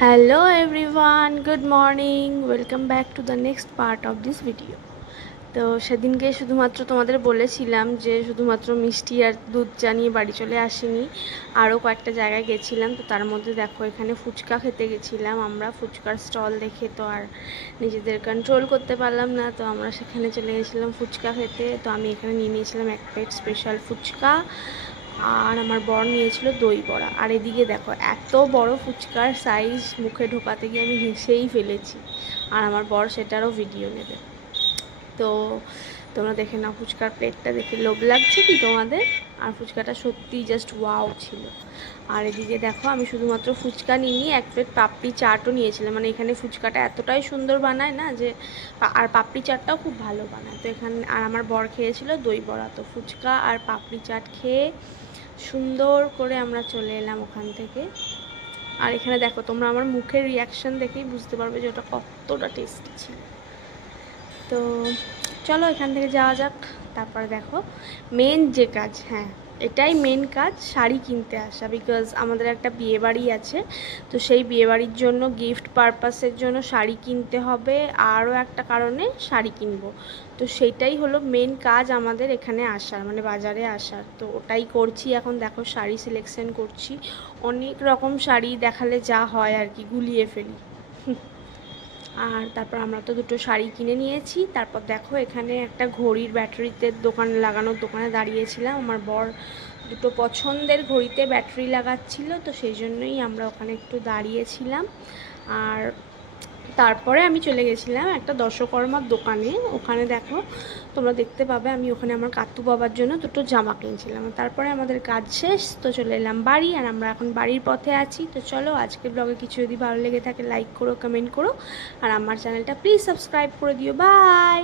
Hello everyone, good morning. Welcome back to the next part of this video. তো সেদিনকে শুধুমাত্র তোমাদের বলেছিলাম যে শুধুমাত্র মিষ্টি আর দুধ চা নিয়ে বাড়ি চলে আসিনি, আরও কয়েকটা জায়গায় গেছিলাম। তো তার মধ্যে দেখো এখানে ফুচকা খেতে গেছিলাম আমরা। ফুচকার স্টল দেখে তো আর নিজেদের কন্ট্রোল করতে পারলাম না, তো আমরা সেখানে চলে গেছিলাম ফুচকা খেতে। তো আমি এখানে নিয়ে নিয়েছিলাম এক প্লেট স্পেশাল ফুচকা, আর আমার বর নিয়েছিল দই বড়া। আর এদিকে দেখো এত বড় ফুচকার সাইজ, মুখে ঢোকাতে গিয়ে আমি হেসেই ফেলেছি, আর আমার বর সেটারও ভিডিও নেবে। তো তোমরা দেখে নাও, ফুচকার প্লেটটা দেখে লোভ লাগছে কি তোমাদের? আর ফুচকাটা সত্যিই জাস্ট ওয়াও ছিল। আর এদিকে দেখো আমি শুধুমাত্র ফুচকা নিইনি, এক প্লেট পাপড়ি চাটও নিয়েছিলাম। মানে এখানে ফুচকাটা এতটাই সুন্দর বানায় না যে, আর পাপড়ি চাটটাও খুব ভালো বানায়। তো এখানে আর আমার বর খেয়েছিল দই বড়া। তো ফুচকা আর পাপড়ি চাট খেয়ে সুন্দর করে আমরা চলে এলাম ওখান থেকে। আর এখানে দেখো তোমরা আমার মুখের রিয়াকশান দেখেই বুঝতে পারবে যে ওটা কতটা টেস্টি ছিল। তো চলো এখান থেকে যাওয়া যাক। তারপরে দেখো মেন যে কাজ, হ্যাঁ এটাই মেন কাজ, শাড়ি কিনতে আসা। বিকজ আমাদের একটা বিয়েবাড়ি আছে, তো সেই বিয়েবাড়ির জন্য গিফট পারপাসের জন্য শাড়ি কিনতে হবে। আরও একটা কারণে শাড়ি কিনবো, তো সেইটাই হলো মেন কাজ আমাদের এখানে আসার, মানে বাজারে আসার। তো ওটাই করছি এখন। দেখো শাড়ি সিলেকশন করছি, অনেক রকম শাড়ি দেখালে যা হয় আর কি, গুলিয়ে ফেলি। আর তারপর আমরা তো দুটো শাড়ি কিনে নিয়েছি। তারপর দেখো এখানে একটা ঘড়ির ব্যাটারিতে দোকান লাগানোর দোকানে দাঁড়িয়েছিলাম। আমার বর দুটো পছন্দের ঘড়িতে ব্যাটারি লাগাচ্ছিল, তো সেই জন্যই আমরা ওখানে একটু দাঁড়িয়েছিলাম। আর তারপরে আমি চলে গেছিলাম একটা দশকর্মার দোকানে। ওখানে দেখো তোমরা দেখতে পাবে আমি ওখানে আমার কাতু বাবার জন্য দুটো জামা কিনছিলাম। তারপরে আমাদের কাজ শেষ, তো চলে এলাম বাড়ি। আর আমরা এখন বাড়ির পথে আছি। তো চলো আজকের ব্লগে কিছু যদি ভালো লেগে থাকে লাইক করো, কমেন্ট করো, আর আমার চ্যানেলটা প্লিজ সাবস্ক্রাইব করে দিও। বাই।